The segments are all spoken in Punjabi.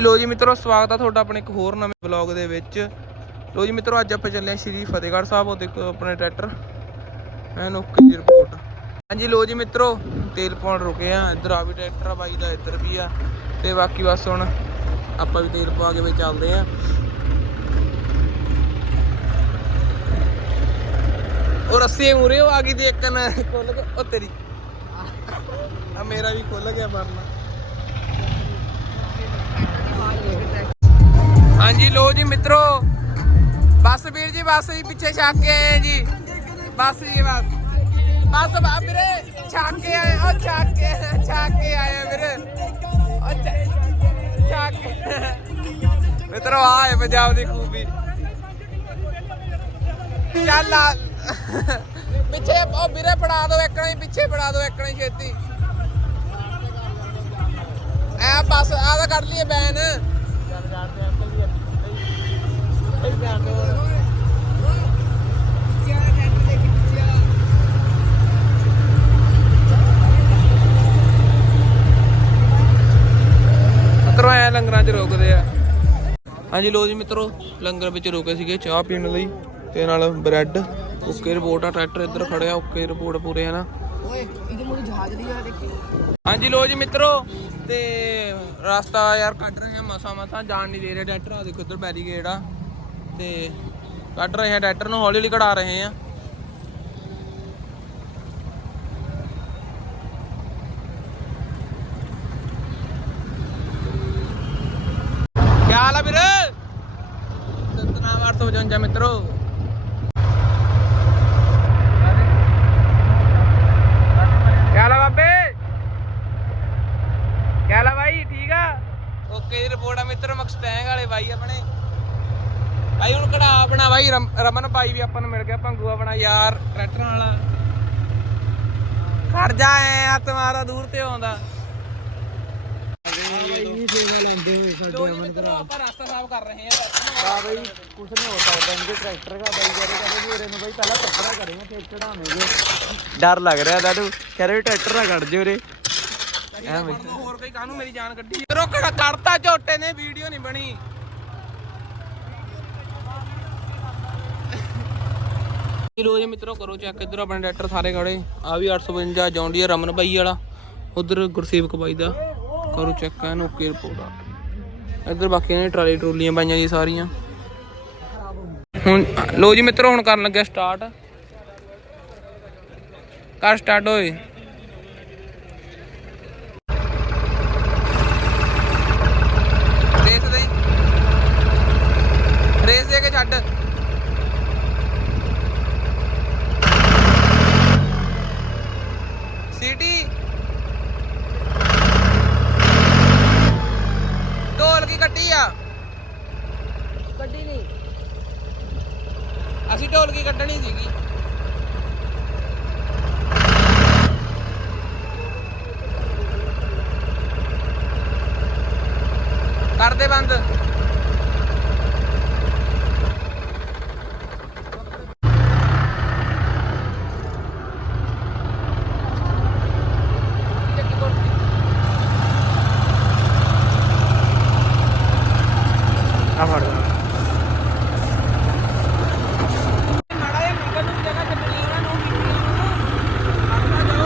ਲੋ ਜੀ ਮਿੱਤਰੋ, ਸਵਾਗਤ ਆ ਤੁਹਾਡਾ ਆਪਣੇ ਇੱਕ ਹੋਰ ਨਵੇਂ ਵਲੌਗ ਦੇ ਵਿੱਚ। ਲੋ ਜੀ ਮਿੱਤਰੋ, ਅੱਜ ਆਪਾਂ ਚੱਲੇ ਆ ਸ਼੍ਰੀ ਫਤਿਹਗੜ੍ਹ ਸਾਹਿਬ, ਉਹ ਦੇਖੋ ਆਪਣੇ ਟਰੈਕਟਰ। ਐਨ ਓਕੇ ਦੀ ਰਿਪੋਰਟ ਹਾਂਜੀ ਲੋ ਜੀ ਮਿੱਤਰੋ, ਤੇਲ ਪਾਉਣ ਰੁਕੇ ਆ ਇੱਧਰ ਆ ਵੀ ਟਰੈਕਟਰ ਆ, ਬਾਈ ਦਾ ਇੱਧਰ ਵੀ ਆ। ਤੇ ਬਾਕੀ ਬਸ ਹੁਣ ਆਪਾਂ ਵੀ ਤੇਲ ਪਵਾ ਕੇ ਵੀ ਚੱਲਦੇ ਆ ਉਹ ਰੱਸੀ ਮੂਰੇ ਉਹ ਆ ਗਈ ਦੇਖਣ, ਖੁੱਲ ਉਹ ਤੇਰੀ। ਆ ਮੇਰਾ ਵੀ ਖੁੱਲ ਗਿਆ ਮਰਨਾ ਹਾਂਜੀ ਲੋ ਜੀ ਮਿੱਤਰੋ। ਬੱਸ ਵੀਰ ਜੀ, ਬਸ ਜੀ, ਪਿੱਛੇ ਛੱਕ ਕੇ ਆਏ ਜੀ। ਬਸ ਜੀ, ਬਸ। ਬਸ ਬਾ ਵੀਰੇ, ਛੱਕ ਕੇ ਆਏ। ਉਹ ਛੱਕ ਕੇ ਛੱਕ ਕੇ ਆਏ ਆ ਵੀਰੇ। ਉਹ ਛੱਕ ਮਿੱਤਰੋ ਆਏ ਪੰਜਾਬ ਦੀ ਖੂਬੀ। ਚੱਲ ਆ। ਪਿੱਛੇ ਉਹ ਵੀਰੇ, ਫੜਾ ਦਿਓ ਇੱਕ ਹੀ ਪਿੱਛੇ ਫੜਾ ਦਿਓ ਇੱਕ ਹੀ ਛੇਤੀ। ਐ ਬਸ, ਆਹ ਤਾਂ ਕੱਢ ਲਈਏ ਬੈਨ। ਮਿੱਤਰੋ ਐ ਲੰਗਰਾਂ 'ਚ ਰੋਕਦੇ ਆ। ਹਾਂਜੀ ਲੋ ਜੀ ਮਿੱਤਰੋ ਲੰਗਰ ਵਿੱਚ ਰੁਕੇ ਸੀਗੇ ਚਾਹ ਪੀਣ ਲਈ ਤੇ ਨਾਲ ਬ੍ਰੈਡ ਓਕੇ ਰਿਪੋਰਟ ਆ ਟਰੈਕਟਰ ਇੱਧਰ ਖੜਿਆ ਓਕੇ ਰਿਪੋਰਟ ਪੂਰੇ ਹੈ ਨਾ ਓਏ ਇਹਦੇ ਮੂਰੇ ਜਹਾਜ਼ ਦੀ ਆ ਦੇਖੀ? ਹਾਂਜੀ ਲੋ ਜੀ ਮਿੱਤਰੋ ਤੇ ਰਸਤਾ ਯਾਰ ਕੱਢ ਰਹੇ ਆ ਮਸਾ ਮਸਾ ਜਾਣ ਨਹੀਂ ਦੇ ਰਹੇ ਟਰੈਕਟਰ ਆ ਦੇਖੋ ਇੱਧਰ ਬੈਰੀਗੇਡ ਆ। ਤੇ ਕੱਢ ਰਹੇ ਆ, ਟਰੈਕਟਰ ਨੂੰ ਹੌਲੀ ਹੌਲੀ ਕਢਾ ਰਹੇ ਆ। ਕੀ ਹਾਲ ਆ ਵੀਰ? ਸਤਨਾਮ 855 ਮਿੱਤਰੋ। ਕੀ ਹਾਲ ਬਾਬੇ? ਕੀ ਬਾਈ, ਠੀਕ ਆ? ਓਕੇ ਦੀ ਰਿਪੋਰਟ ਆ ਮਿੱਤਰ, ਮਕਸਟੈਂਗ ਵਾਲੇ ਬਾਈ ਆਪਣੇ। ਬਾਈ ਹੁਣ ਕਢਾ ਆਪਣਾ ਬਾਈ ਰਮ- ਰਮਨ ਭਾਈ ਵੀ ਆਪਾਂ ਨੂੰ ਮਿਲ ਗਿਆ ਭੰਗੂ ਆਪਣਾ ਯਾਰ ਟਰੈਕਟਰਾਂ ਵਾਲਾ। ਖੜ ਜਾ ਐ ਹੱਥ ਮਾਰਾ ਦੂਰ ਤੇ ਆਉਂਦਾ। ਇਹ ਸੇਵਾ ਲੈਂਦੇ ਹੋਏ ਸਾਡੇ ਲੋ ਜੀ ਮਿੱਤਰੋ ਆਪਾਂ ਰਸਤਾ ਸਾਫ਼ ਕਰ ਰਹੇ ਆ ਆ ਬਈ ਕੁਛ ਨਹੀਂ ਹੋ ਸਕਦਾ ਇਨਕੇ ਟਰੈਕਟਰ ਦਾ ਬਾਈ ਕਹਿੰਦੇ ਕਹਿੰਦੇ ਵੀ ਇਹਨੂੰ ਬਈ ਪਹਿਲਾਂ ਟੱਕਰਾ ਕਰੇਗਾ ਫਿਰ ਚੜਾਵੇਂਗੇ ਡਰ ਲੱਗ ਰਿਹਾ ਦਾਦੂ ਕਹਿੰਦੇ ਵੀ ਟਰੈਕਟਰ ਨਾ ਕੱਢ ਜਿਓ ਰੇ ਐਵੇਂ ਹੋਰ ਕੋਈ ਕਾਹਨੂੰ ਮੇਰੀ ਜਾਨ ਕੱਢੀ? ਰੋ ਕੜਾ ਕੱਢਤਾ ਝੋਟੇ ਨੇ ਵੀਡੀਓ ਨਹੀਂ ਬਣੀ। ਲੋ ਜੀ ਮਿੱਤਰੋ, ਕਰੋ ਚੈੱਕ ਇੱਧਰ ਆਪਣੇ ਟਰੈਕਟਰ ਸਾਰੇ ਖੜੇ। ਆ ਵੀ 852 ਜੌਂਡੀਆ ਰਮਨ ਬਾਈ ਵਾਲਾ। ਉਧਰ ਗੁਰਸੇਵਕ ਬਾਈ ਦਾ। ਕਰੋ ਚੈੱਕ ਐਨ ਓਕੇ ਰਿਪੋਰਟ ਆ। ਇੱਧਰ ਬਾਕੀ ਨੇ ਟਰਾਲੀ ਟਰੋਲੀਆਂ ਪਾਈਆਂ ਜੀ ਸਾਰੀਆਂ। ਹੁਣ ਲੋ ਜੀ ਮਿੱਤਰੋ, ਹੁਣ ਕਰਨ ਲੱਗਿਆ ਸਟਾਰਟ ਕਰ ਸਟਾਰਟ ਹੋਏ ਰੇਸ ਦੇ ਰੇਸ ਦੇ ਕੇ ਛੱਡ ਸਿਟੀ ਢੋਲ ਕੀ ਕੱਟੀ ਆ ਕੱਢੀ ਨਹੀਂ ਅਸੀਂ ਢੋਲ ਕੀ ਕੱਢਣੀ ਸੀਗੀ ਕਰ ਦੇ ਬੰਦ ਆ ਫੜ ਮਾੜਾ ਜਿਹਾ ਨਿਕਲ ਨੂੰ ਜਗ੍ਹਾ ਛੱਡਣੀ ਉਹਨਾਂ ਨੂੰ ਨਿਕਲੀਆਂ ਨੂੰ ਅੱਗਾ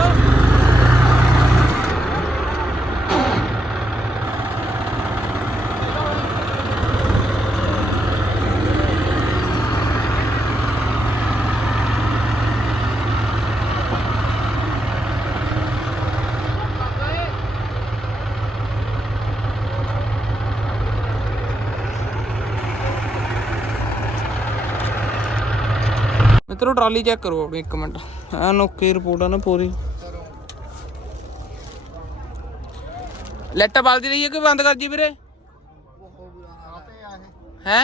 ਜਾਓ ਮਿੱਤਰੋ ਟਰਾਲੀ ਚੈੱਕ ਕਰੋ ਆਪਣੀ ਇੱਕ ਮਿੰਟ। ਐਨ ਓਕੇ ਰਿਪੋਰਟ ਆ ਨਾ ਪੂਰੀ। ਲੈਟਾ ਬਲਦੀ ਰਹੀ ਹੈ ਕਿ ਬੰਦ ਕਰ ਜੀ ਵੀਰੇ? ਹੈ?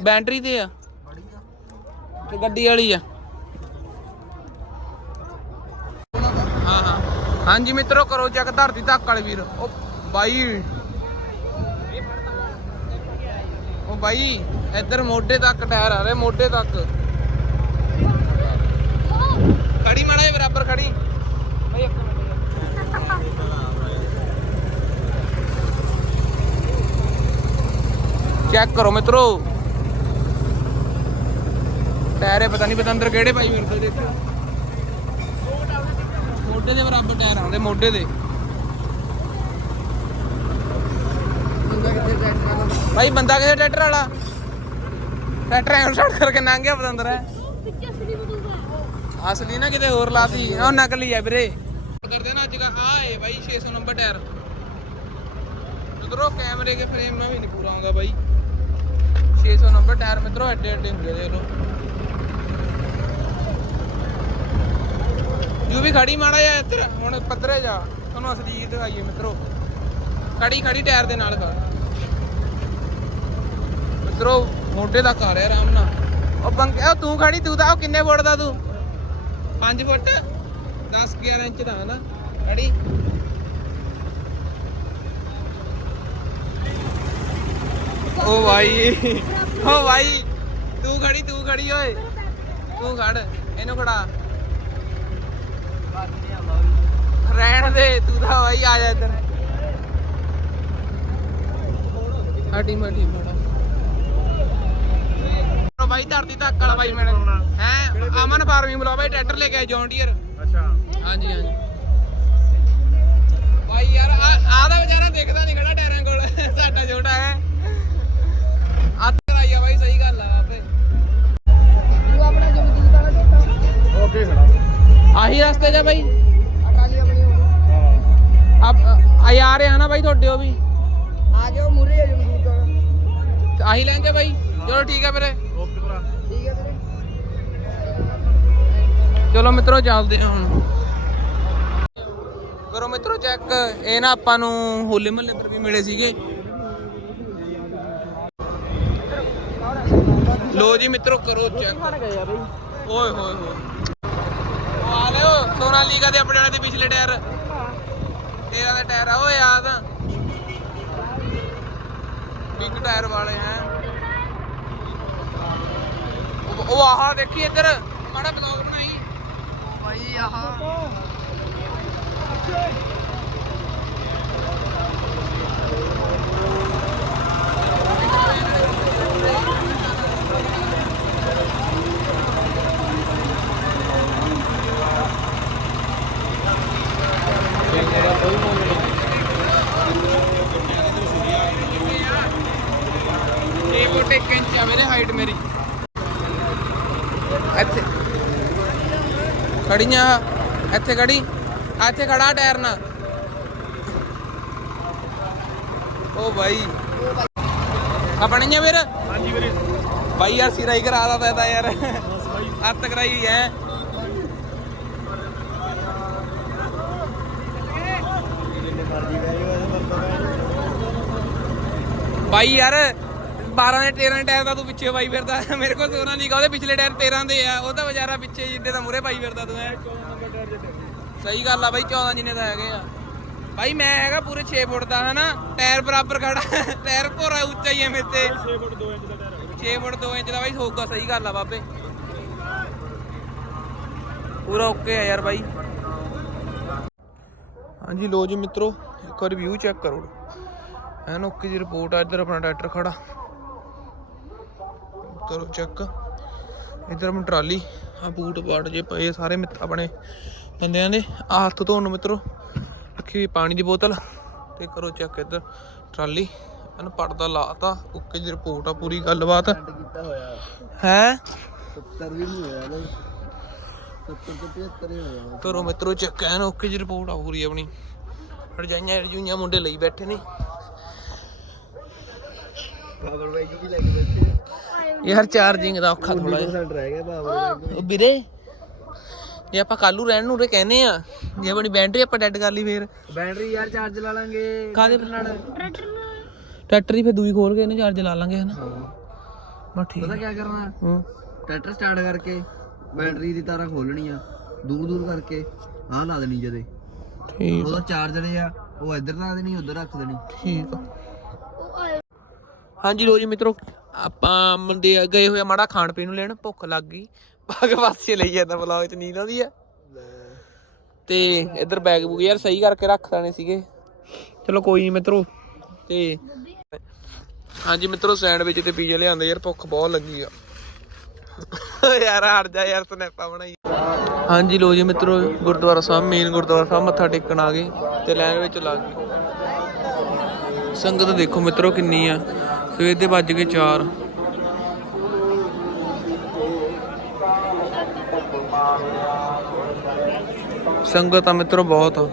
ਬੈਟਰੀ ਤੇ ਆ। ਤੇ ਗੱਡੀ ਵਾਲੀ ਆ। ਹਾਂ ਹਾਂ। ਹਾਂਜੀ ਮਿੱਤਰੋ, ਕਰੋ ਚੈੱਕ ਧਰਤੀ ਧੱਕ ਵਾਲੇ ਵੀਰ। ਉਹ ਬਾਈ। ਉਹ ਬਾਈ, ਇੱਧਰ ਮੋਢੇ ਤੱਕ ਟਾਇਰ ਆ ਰਹੇ, ਮੋਢੇ ਤੱਕ ਖੜੀ ਮਾੜਾ ਜਿਹਾ ਬਰਾਬਰ ਖੜੀ ਬਈ ਇੱਕ ਮਿੰਟ ਚੈੱਕ ਕਰੋ ਮਿੱਤਰੋ ਟਾਇਰ ਇਹ ਪਤਾ ਨਹੀਂ ਪਤਾ ਅੰਦਰ ਕਿਹੜੇ ਪਾਈ ਫਿਰਦੇ ਦੇਖੋ ਮੋਢੇ ਦੇ ਬਰਾਬਰ ਟਾਇਰ ਆਉਂਦੇ ਮੋਢੇ ਦੇ ਭਾਈ ਬੰਦਾ ਕਿਹਦੇ ਟਰੈਕਟਰ ਵਾਲਾ ਟਰੈਕਟਰ ਐਂ ਸ਼ਾਟ ਕਰਕੇ ਲੰਘ ਗਿਆ ਪਤੰਦਰ ਹੈ ਅਸਲੀ ਨਾ ਕਿਤੇ ਹੋਰ ਲਾਤੀ ਉਹ ਨਕਲੀ ਹੈ ਵੀਰੇ ਕਰਦੇ ਨਾ ਅੱਜ ਕਾ ਆ ਏ ਬਾਈ 600 ਨੰਬਰ ਟਾਇਰ ਮਿੱਤਰੋ ਕੈਮਰੇ ਕੇ ਫਰੇਮ ਨਾਲ ਵੀ ਨਹੀਂ ਪੂਰਾ ਆਉਂਦਾ ਬਾਈ 600 ਨੰਬਰ ਟਾਇਰ ਮਿੱਤਰੋ, ਐਡੇ ਐਡੇ ਹੁੰਦੇ ਦੇਖ ਲਓ ਯੂ ਵੀ ਖੜੀ ਮਾੜਾ ਜਾ ਇੱਧਰ, ਹੁਣ ਪੱਧਰੇ ਜਾ। ਤੁਹਾਨੂੰ ਅਸਲੀ ਦਿਖਾਈਏ ਮਿੱਤਰੋ। ਖੜੀ ਖੜੀ ਟਾਇਰ ਦੇ ਨਾਲ ਕਰ ਮਿੱਤਰੋ, ਮੋਢੇ ਦਾ ਆ ਰਿਹਾ ਆਰਾਮ ਨਾਲ। ਉਹ ਬੰਕੇ ਉਹ ਤੂੰ ਖੜੀ, ਤੂੰ ਤਾਂ ਉਹ ਕਿੰਨੇ ਫੁੱਟ ਦਾ ਤੂੰ? 5 ਫੁੱਟ? 10 11 ਇੰਚ ਦਾ, ਹੈ ਨਾ? ਖੜੀ। ਓ ਭਾਈ। ਓ ਭਾਈ ਤੂੰ ਖੜੀ ਤੂੰ ਖੜੀ ਓਏ। ਤੂੰ ਖੜ ਇਹਨੂੰ ਖੜਾ। ਰਹਿਣ ਦੇ ਤੂੰ ਤਾਂ ਭਾਈ ਆ ਜਾ ਇੱਧਰ। ਸਾਡੀ ਮਟੀ ਮੜਾ। ਭਾਈ ਧਰਤੀ ਧੱਕ ਵਾਲਾ ਭਾਈ ਮੈਨੇ ਹੈ ਅਮਨ ਫਾਰਮਿੰਗ ਬੁਲਾ ਭਾਈ ਟਰੈਕਟਰ ਲੈ ਕੇ ਆਏ ਜੌਨ ਡੀਅਰ ਅੱਛਾ। ਹਾਂਜੀ ਹਾਂਜੀ। ਭਾਈ ਯਾਰ ਆ ਦਾ ਵਿਚਾਰਾ ਦੇਖਦਾ ਨਹੀਂ ਖੜਾ ਟਾਇਰਾਂ ਕੋਲ। ਸਾਡਾ ਛੋਟਾ ਹੈ। ਆਹੀ ਰਸਤੇ ਹਾਂ। ਆਪ ਆ ਆ ਨਾ ਭਾਈ ਤੁਹਾਡੇ ਉਹ ਵੀ। ਆ ਜਾਓ ਮੂਰੇ ਹੋ ਜਾਓ ਦੂਰ ਤੋਂ। ਆਹੀ ਲੈਂਗੇ ਭਾਈ ਚਲੋ ਠੀਕ ਹੈ ਵੀਰੇ। ਓਕੇ ਭਰਾ। ਠੀਕ ਹੈ ਵੀਰੇ। ਚਲੋ ਮਿੱਤਰੋ ਚੱਲਦੇ ਹੁਣ। ਕਰੋ ਮਿੱਤਰੋ ਚੈੱਕ ਇਹ ਨਾ ਆਪਾਂ ਨੂੰ ਹੋਲੇ ਮਹੱਲੇ ਪਰ ਵੀ ਮਿਲੇ ਸੀਗੇ। ਲੋ ਜੀ ਮਿੱਤਰੋ ਕਰੋ ਚੈੱਕ ਬਈ। ਓਏ ਹੋਏ ਹੋਏ। ਉਹ ਲਿਓ ਸੋਨਾਲੀਕਾ ਦੇ ਆਪਣੇ ਵਾਲੇ ਦੇ ਪਿਛਲੇ ਟਾਇਰ। ਤੇਰਾ ਦਾ ਟਾਇਰ ਆ ਉਹ ਯਾਦ। ਬਿਗ ਟਾਇਰ ਵਾਲੇ ਹੈ ਉਹ- ਉਹ ਆਹ ਦੇਖੀ ਇੱਧਰ। ਮਾੜਾ ਬਲੌਗ ਬਣਾਈ। ਭਾਈ ਆਹ। ਇਹ ਫੁੱਟ 1 ਇੰਚ ਆ ਮੇਰੇ ਹਾਈਟ ਮੇਰੀ ਇੱਥੇ ਖੜੀਆਂ। ਇੱਥੇ ਖੜੀ। ਇੱਥੇ ਖੜਾ ਟਾਇਰ ਨਾ ਓ ਭਾਈ ਆ ਵੀਰ? ਹਾਂਜੀ ਵੀਰੇ। ਭਾਈ ਯਾਰ ਸਿਰਾ ਹੀ ਕਰਾ ਦਾ ਤਾਂ ਯਾਰ। ਅੱਤ ਕਰਾਈ ਹੈ ਜਿੰਨੇ ਮਰਜ਼ੀ ਗਏ ਉਹਦੇ ਭਾਈ ਯਾਰ 12 ਦੇ 13 ਟਾਇਰ ਦਾ ਤੂੰ ਪਿੱਛੇ ਪਾਈ ਫਿਰਦਾ। ਮੇਰੇ ਕੋਲ ਸੋਨਾ ਨਹੀਂ ਉਹਦੇ ਪਿਛਲੇ ਟਾਇਰ 13 ਦੇ ਆ ਉਹ ਤਾਂ ਵਿਚਾਰਾ ਪਿੱਛੇ ਜਿੱਡੇ ਦਾ ਮੂਰੇ ਪਾਈ ਫਿਰਦਾ ਤੂੰ ਐ। ਸਹੀ ਗੱਲ ਆ ਬਾਈ 14 ਜਿੰਨੇ ਦਾ ਹੈਗੇ ਆ। ਭਾਈ ਮੈਂ ਹੈਗਾ ਪੂਰੇ 6 ਫੁੱਟ ਦਾ ਹਨਾ? ਟਾਇਰ ਬਰਾਬਰ ਖੜਾ ਟਾਇਰ ਭੋਰਾ ਉੱਚਾ ਹੀ ਐ ਮੇਰੇ ਤੇ। 6 ਫੁੱਟ 2 ਇੰਚ ਦਾ ਟਾਇਰ 6 ਫੁੱਟ 2 ਇੰਚ ਦਾ ਬਾਈ ਹੋਊਗਾ ਸਹੀ ਗੱਲ ਆ ਬਾਬੇ। ਪੂਰਾ ਓਕੇ ਆ ਯਾਰ ਬਾਈ। ਹਾਂਜੀ ਲੋ ਜੀ ਮਿੱਤਰੋ ਇੱਕ ਵਾਰ ਵਿਊ ਚੈੱਕ ਕਰੋ। ਐਨ ਓਕੇ ਜੀ ਰਿਪੋਰਟ ਆ ਇੱਧਰ ਆਪਣਾ ਟਰੈਕਟਰ ਖੜਾ। ਕਰੋ ਚੈੱਕ ਇੱਧਰ ਆਪਣੀ ਟਰਾਲੀ ਆ ਬੂਟ ਬਾਟ ਜੇ ਪਏ ਸਾਰੇ ਮਿੱਤ- ਆਪਣੇ ਬੰਦਿਆਂ ਦੇ। ਆ ਹੱਥ ਧੋਣ ਨੂੰ ਮਿੱਤਰੋ ਰੱਖੀ ਹੋਈ ਪਾਣੀ ਦੀ ਬੋਤਲ। ਤੇ ਕਰੋ ਚੈੱਕ ਇੱਧਰ ਟਰਾਲੀ। ਇਹਨੂੰ ਪੜਦਾ ਲਾਤਾ ਓਕੇ ਜੀ ਰਿਪੋਰਟ ਆ ਪੂਰੀ ਗੱਲਬਾਤ। ਹੈ? 70 ਵੀ ਨਹੀਂ ਹੋਇਆ ਨਾ। 70 ਤੋਂ 75 ਹੀ ਹੋਇਆ। ਕਰੋ ਮਿੱਤਰੋ ਚੈੱਕ ਐਨ ਓਕੇ ਜੀ ਰਿਪੋਰਟ ਆ ਪੂਰੀ ਆਪਣੀ। ਰਜਾਈਆਂ ਰਜੂਈਆਂ ਮੁੰਡੇ ਲਈ ਬੈਠੇ ਨੇ। ਬਾਬਰ ਬਾਈ ਵੀ ਲੈ ਕੇ ਬੈਠੇ ਯਾਰ ਚਾਰਜਿੰਗ ਦਾ ਔਖਾ ਥੋੜਾ ਜਿਹਾ। 20% ਰਹਿ ਗਿਆ ਬਾਬਰ ਉਹ ਵੀਰੇ ਜੇ ਆਪਾਂ ਕੱਲੂ ਰਹਿਣ ਨੂੰ ਰੇ ਕਹਿੰਦੇ ਆ ਜੇ ਆਪਣੀ ਬੈਟਰੀ ਆਪਾਂ ਡੈਡ ਕਰ ਲਈ ਫੇਰ। ਬੈਟਰੀ ਯਾਰ ਚਾਰਜ ਲਾ ਲਾਂਗੇ ਕਾਦੇ ਨਾਲ। ਟਰੈਕਟਰ ਦੀ ਫੇਰ ਦੂਈ ਖੋਲ ਕੇ ਇਹਨੂੰ ਚਾਰਜ ਲਾ ਲਾਂਗੇ ਹਨਾ? ਬਸ ਠੀਕ। ਪਤਾ ਕੀ ਕਰਨਾ? ਹੂੰ। ਟਰੈਕਟਰ ਸਟਾਰਟ ਕਰਕੇ ਬੈਟਰੀ ਦੀ ਤਾਰਾਂ ਖੋਲਣੀਆਂ ਦੂਰ ਦੂਰ ਕਰਕੇ ਆਹ ਲਾ ਦੇਣੀ ਜਦੇ। ਠੀਕ ਉਹਦਾ ਚਾਰਜਰ ਆ ਉਹ ਇੱਧਰ ਲਾ ਦੇਣੀ ਉੱਧਰ ਰੱਖ ਦੇਣੀ। ਠੀਕ ਆ। ਹਾਂਜੀ ਲੋ ਜੀ ਮਿੱਤਰੋ, ਆਪਾਂ ਮੰਦੇ ਗਏ ਹੋਏ ਮਾੜਾ ਖਾਣ ਪੀਣ ਨੂੰ ਲੈਣ, ਭੁੱਖ ਲੱਗ ਗਈ। ਬਾਗ ਪਾਸੇ ਲਈ ਜਾਂਦਾ ਵਲੌਗ ਚ, ਨੀਂਦ ਆਉਂਦੀ ਆ। ਤੇ ਇੱਧਰ ਬੈਗ ਬੂਗ ਯਾਰ ਸਹੀ ਕਰਕੇ ਰੱਖ ਲੈਣੇ ਸੀਗੇ। ਚਲੋ ਕੋਈ ਨਹੀਂ ਮਿੱਤਰੋ, ਤੇ ਹਾਂਜੀ ਮਿੱਤਰੋ, ਸੈਂਡਵਿਚ ਤੇ ਪੀਜ਼ਾ ਲਿਆਂਦੇ ਯਾਰ, ਭੁੱਖ ਬਹੁਤ ਲੱਗੀ ਆ। ਯਾਰ ਹਟ ਜਾ ਯਾਰ, ਸਨੈਪਾ ਬਣਾਈ। ਹਾਂਜੀ ਲੋ ਜੀ ਮਿੱਤਰੋ, ਗੁਰਦੁਆਰਾ ਸਾਹਿਬ ਮੇਨ ਗੁਰਦੁਆਰਾ ਸਾਹਿਬ, ਮੱਥਾ ਟੇਕਣ ਆ ਗਏ ਤੇ ਲਾਈਨ ਵਿੱਚ ਲੱਗ ਗਏ। ਸੰਗਤ ਦੇਖੋ ਮਿੱਤਰੋ ਕਿੰਨੀ ਆ। ਸਵੇਰ ਦੇ ਵੱਜ ਗਏ 4 ਸੰਗਤ ਆ ਮਿੱਤਰੋ ਬਹੁਤ। ਆ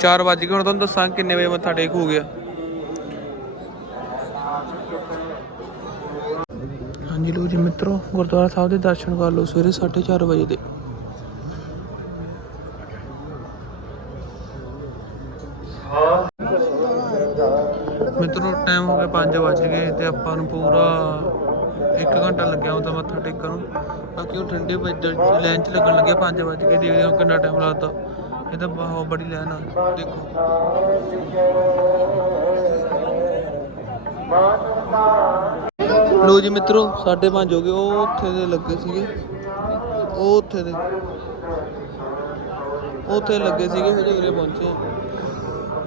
4 ਵੱਜ ਗਏ, ਹੁਣ ਤੁਹਾਨੂੰ ਦੱਸਾਂ ਕਿੰਨੇ ਵਜੇ ਮੱਥਾ ਟੇਕ ਹੋ ਗਿਆ। ਹਾਂਜੀ ਲੋ ਜੀ ਮਿੱਤਰੋ, ਗੁਰਦੁਆਰਾ ਸਾਹਿਬ ਦੇ ਦਰਸ਼ਨ ਕਰ ਲਓ ਸਵੇਰੇ 4:30 ਵਜੇ ਦੇ। ਮਿੱਤਰੋ ਟਾਈਮ ਹੋ ਗਿਆ 5 ਵਜ ਗਏ ਤੇ ਆਪਾਂ ਨੂੰ ਪੂਰਾ 1 ਘੰਟਾ ਲੱਗਿਆ ਉਹ ਮੱਥਾ ਟੇਕਣ ਨੂੰ। ਬਾਕੀ ਉਹ ਠੰਡੇ ਲਾਈਨ 'ਚ ਲੱਗਣ ਲੱਗਿਆ 5 ਵਜ ਕੇ ਦੇਖਦੇ ਹਾਂ ਕਿੰਨਾ ਟਾਈਮ ਲੱਗਦਾ। ਇਹ ਤਾਂ ਬਹੁਤ ਬੜੀ ਲਾਈਨ ਆ, ਦੇਖੋ। ਲੋ ਜੀ ਮਿੱਤਰੋ 5:30 ਹੋ ਗਏ, ਉਹ ਉੱਥੇ ਦੇ ਲੱਗੇ ਸੀਗੇ। ਉਹ ਉੱਥੇ ਦੇ। ਉਹ ਉੱਥੇ ਲੱਗੇ ਸੀਗੇ, ਹਜੇ ਉਰੇ ਪਹੁੰਚੇ।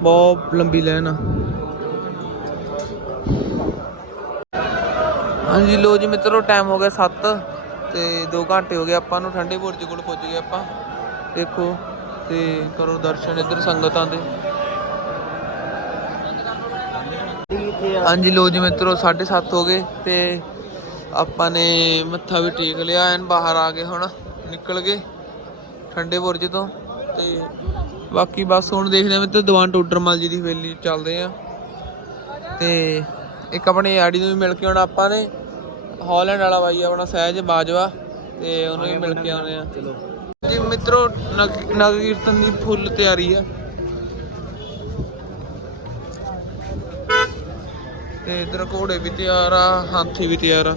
ਬਹੁਤ ਲੰਬੀ ਲਾਈਨ ਆ। ਹਾਂਜੀ ਲੋ ਜੀ ਮਿੱਤਰੋ ਟਾਈਮ ਹੋ ਗਿਆ 7 ਤੇ 2 ਘੰਟੇ ਹੋ ਗਏ ਆਪਾਂ ਨੂੰ, ਠੰਡੇ ਬੁਰਜ ਕੋਲ ਪਹੁੰਚ ਗਏ ਆਪਾਂ। ਦੇਖੋ ਤੇ ਕਰੋ ਦਰਸ਼ਨ ਇੱਧਰ ਸੰਗਤਾਂ ਦੇ। ਹਾਂਜੀ ਲੋ ਜੀ ਮਿੱਤਰੋ 7:30 ਹੋ ਗਏ ਤੇ ਆਪਾਂ ਨੇ ਮੱਥਾ ਵੀ ਟੇਕ ਲਿਆ, ਐਨ ਬਾਹਰ ਆ ਗਏ ਹੁਣ, ਨਿਕਲ ਗਏ ਠੰਡੇ ਬੁਰਜ ਤੋਂ ਤੇ ਬਾਕੀ ਬਸ ਹੁਣ ਦੇਖਦੇ ਆਂ ਮਿੱਤਰ, ਦੀਵਾਨ ਟੋਡਰਮਲ ਜੀ ਦੀ ਹਵੇਲੀ ਚੱਲਦੇ ਆ ਤੇ ਇੱਕ ਆਪਣੇ ਆੜੀ ਨੂੰ ਵੀ ਮਿਲ ਕੇ ਆਉਣਾ ਆਪਾਂ ਨੇ। ਹਾਲੈਂਡ ਵਾਲਾ ਬਾਈ ਆਪਣਾ ਸਹਿਜ ਬਾਜਵਾ ਤੇ ਉਹਨੂੰ ਵੀ ਮਿਲ ਕੇ ਆਉਣੇ ਆ। ਚਲੋ। ਜੀ ਮਿੱਤਰੋ ਨਗ- ਨਗਰ ਕੀਰਤਨ ਦੀ ਫੁੱਲ ਤਿਆਰੀ ਆ। ਤੇ ਇਧਰ ਘੋੜੇ ਵੀ ਤਿਆਰ ਆ ਹਾਥੀ ਵੀ ਤਿਆਰ ਆ।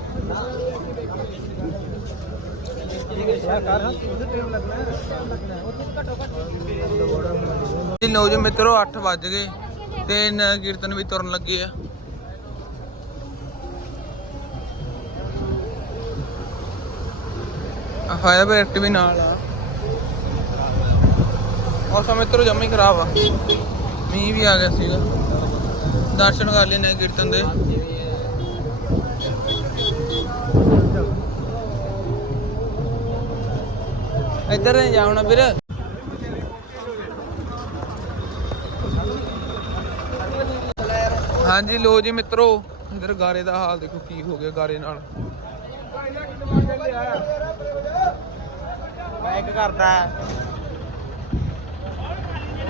ਜੀ ਲਓ ਜੀ ਮਿੱਤਰੋ 8 ਵੱਜ ਗਏ ਤੇ ਨਗਰ ਕੀਰਤਨ ਵੀ ਤੁਰਨ ਲੱਗੇ ਆ। ਫਾਇਰ ਬ੍ਰਿਗੇਡ ਵੀ ਨਾਲ ਆ। ਮੌਸਮ ਮਿੱਤਰੋ ਜੰਮੀ ਹੀ ਖਰਾਬ ਆ। ਮੀਂਹ ਵੀ ਆ ਗਿਆ ਸੀਗਾ। ਦਰਸ਼ਨ ਕਰ ਲੈਣੇ ਕੀਰਤਨ ਦੇ। ਇੱਧਰ ਨਹੀਂ ਜਾਉਣਾ ਵੀਰ। ਹਾਂਜੀ ਲੋ ਜੀ ਮਿੱਤਰੋ, ਇਧਰ ਗਾਰੇ ਦਾ ਹਾਲ ਦੇਖੋ ਕੀ ਹੋ ਗਿਆ ਗਾਰੇ ਨਾਲ। ਬਾਈਕ ਕਰਦਾ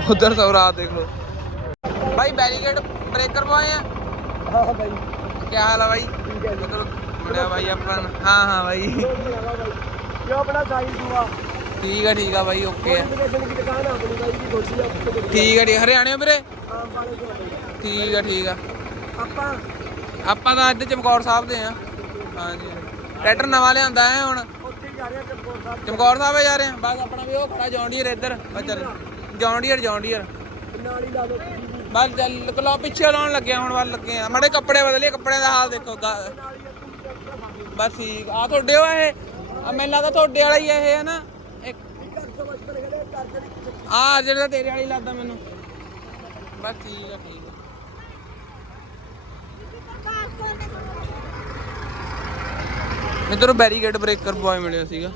ਉਧਰ ਸਵਰਾਤ ਦੇਖ ਲੋ ਭਾਈ ਬੈਰੀਕੇਡ ਬ੍ਰੇਕਰ ਪਾਏ ਆ ਹਾਂ ਬਾਈ ਕੀ ਹਾਲ ਆ ਭਾਈ ਉਧਰ ਮੁੰਡਿਆ ਭਾਈ ਆਪਾਂ ਨੂੰ। ਹਾਂ ਹਾਂ ਭਾਈ ਜੋ ਆਪਣਾ ਸਾਈਜ਼ ਦੂਆ ਠੀਕ ਆ ਠੀਕ ਆ ਭਾਈ ਓਕੇ ਆ ਇਨਵੀਟੇਸ਼ਨ ਦੀ ਦੁਕਾਨ ਆ ਆਪਣੀ ਬਾਈ ਦੀ ਕੋਠੀ ਆ ਉੱਤੇ ਦੇ ਠੀਕ ਆ ਠੀਕ ਹਰਿਆਣੇ ਹੋ ਵੀਰੇ ਆਮ ਵਾਲੇ ਕੋਲ ਠੀਕ ਆ ਠੀਕ ਆ ਆਪਾਂ ਆਪਾਂ ਤਾਂ ਅੱਜ ਚਮਕੌਰ ਸਾਹਿਬ ਦੇ ਆ ਹਾਂਜੀ ਟਰੈਕਟਰ ਨਵਾਂ ਲਿਆਂਦਾ ਹੈ ਹੁਣ। ਉੱਥੇ ਹੀ ਜਾ ਰਹੇ ਆ ਚਮਕੌਰ ਸਾਹਿਬ। ਚਮਕੌਰ ਸਾਹਿਬ ਜਾ ਰਹੇ ਆ? ਬਸ ਆਪਣਾ ਵੀ ਉਹ ਖੜਾ ਜੌਂਡੀਅਰ ਇੱਧਰ। ਬਸ ਚੱਲ। John Deere John Deere. ਨਾਲ ਹੀ ਲਾ ਦੋ ਤੁਸੀਂ ਵੀ। ਬਸ ਚੱਲ ਕਲੋ ਪਿੱਛੇ ਲਾਉਣ ਲੱਗੇ ਆ, ਹੁਣ ਵੱਲ ਲੱਗੇ ਆ। ਮੜੇ ਕੱਪੜੇ ਬਦਲੇ ਕੱਪੜਿਆਂ ਦਾ ਹਾਲ ਦੇਖੋ ਬਸ ਠੀਕ। ਆ ਤੁਹਾਡੇ ਉਹ ਇਹ। ਮੈਨੂੰ ਲੱਗਦਾ ਤੁਹਾਡੇ ਵਾਲਾ ਹੀ ਆ ਇਹ ਹੈ ਨਾ ਆ ਜਿਹੜਾ ਤੇਰੇ ਵਾਲੀ ਲੱਗਦਾ ਮੈਨੂੰ। ਬਸ ਠੀਕ ਆ ਠੀਕ ਆ। ਮਿੱਤਰੋ ਬੈਰੀਕੇਡ ਬ੍ਰੇਕਰ ਬॉय ਮਿਲਿਆ ਸੀਗਾ।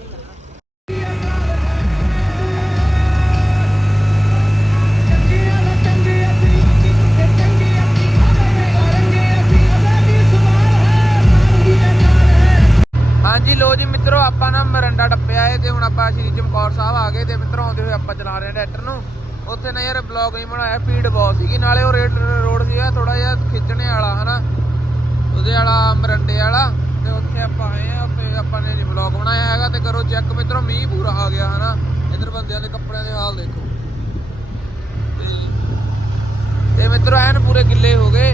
ਹਾਂਜੀ ਲੋ ਜੀ ਮਿੱਤਰੋ, ਆਪਾਂ ਨਾ ਮਰੰਡਾ ਟੱਪਿਆ ਏ ਤੇ ਹੁਣ ਆਪਾਂ ਸ਼੍ਰੀ ਚਮਕੌਰ ਸਾਹਿਬ ਆ ਗਏ ਤੇ ਮਿੱਤਰੋ, ਆਉਂਦੇ ਹੋਏ ਆਪਾਂ ਚਲਾ ਰਹੇ ਟਰੈਕਟਰ ਨੂੰ। ਉੱਥੇ ਨਾ ਯਾਰ ਬਲੌਗ ਨਹੀਂ ਬਣਾਇਆ ਫੀਡ ਬਹੁਤ ਸੀਗੀ। ਨਾਲੇ ਉਹ ਰੇਡ ਰੋਡ ਸੀਗਾ ਥੋੜਾ ਜਿਹਾ ਖਿੱਚਣੇ ਵਾਲਾ, ਹਨਾ? ਉਹਦੇ ਵਾਲਾ, ਮਰੰਡੇ ਵਾਲਾ। ਤੇ ਉੱਥੇ ਆਪਾਂ ਆਏ ਆ, ਉੱਥੇ ਆਪਾਂ ਨੇ ਬਲੌਗ ਬਣਾਇਆ ਹੈਗਾ ਤੇ ਕਰੋ ਚੈੱਕ ਮਿੱਤਰੋ, ਮੀਂਹ ਪੂਰਾ ਆ ਗਿਆ ਹਨਾ। ਇਧਰ ਬੰਦਿਆਂ ਦੇ ਕੱਪੜਿਆਂ ਦੇ ਹਾਲ ਦੇਖੋ। ਤੇ ਮਿੱਤਰੋ, ਐਨ ਪੂਰੇ ਗਿੱਲੇ ਹੋ ਗਏ।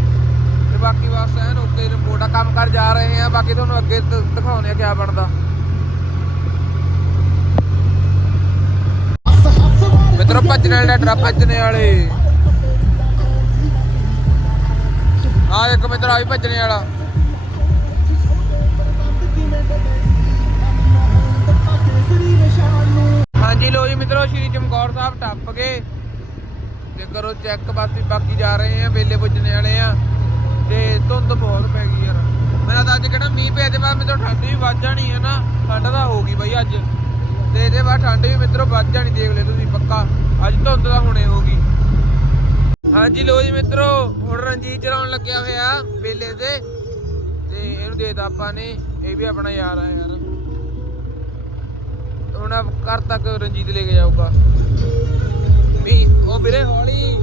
ਤੇ ਬਾਕੀ ਬਸ ਐਨ ਓਕੇ ਰਿਪੋਰਟਾ ਕੰਮ ਕਰ ਜਾ ਰਹੇ ਆ। ਬਾਕੀ ਤੁਹਾਨੂੰ ਅੱਗੇ ਦ- ਦਿਖਾਉਂਦੇ ਆ ਕਿਆ ਬਣਦਾ। ਮਿੱਤਰੋ, ਭੱਜਣੇ ਵਾਲੇ ਡਰਾ ਭੱਜਣੇ ਵਾਲੇ। ਆ ਇੱਕ ਮਿੱਤਰ, ਆ ਵੀ ਭੱਜਣੇ ਵਾਲਾ। ਹਾਂਜੀ ਲੋ ਜੀ ਮਿੱਤਰੋ, ਸ਼੍ਰੀ ਚਮਕੌਰ ਸਾਹਿਬ ਟੱਪ ਗਏ ਤੇ ਕਰੋ ਚੈੱਕ ਬਾਕੀ ਬਾਕੀ ਜਾ ਰਹੇ ਆ, ਵੇਲੇ ਪੁੱਜਣੇ ਵਾਲੇ ਆ ਤੇ ਧੁੰਦ ਬਹੁਤ ਮਿੱਤਰੋ ਠੰਡ ਵੀ ਵੱਧ ਜਾਣੀ ਹੈ ਨਾ, ਠੰਡ ਤਾਂ ਹੋ ਗਈ ਬਾਈ ਅੱਜ। ਤੇ ਇਹਦੇ ਬਾਅਦ ਠੰਡ ਵੀ ਮਿੱਤਰੋ ਵੱਧ ਜਾਣੀ, ਦੇਖ ਲੈ ਤੁਸੀਂ ਪੱਕਾ, ਅੱਜ ਧੁੰਦ ਤਾਂ ਹੁਣੇ ਹੋ ਗਈ। ਹਾਂਜੀ ਲੋ ਜੀ ਮਿੱਤਰੋ, ਹੁਣ ਰਣਜੀਤ ਚਲਾਉਣ ਲੱਗਿਆ ਹੋਇਆ ਵੇਲੇ ਤੇ ਤੇ ਇਹਨੂੰ ਦੇ ਤਾ ਆਪਾਂ ਨੇ, ਇਹ ਵੀ ਆਪਣਾ ਯਾਰ ਆ ਯਾਰ। ਹੁਣ ਘਰ ਤੱਕ ਰਣਜੀਤ ਲੈ ਕੇ ਜਾਊਗਾ। ਵੀ ਉਹ ਵੀਰੇ ਹੌਲੀ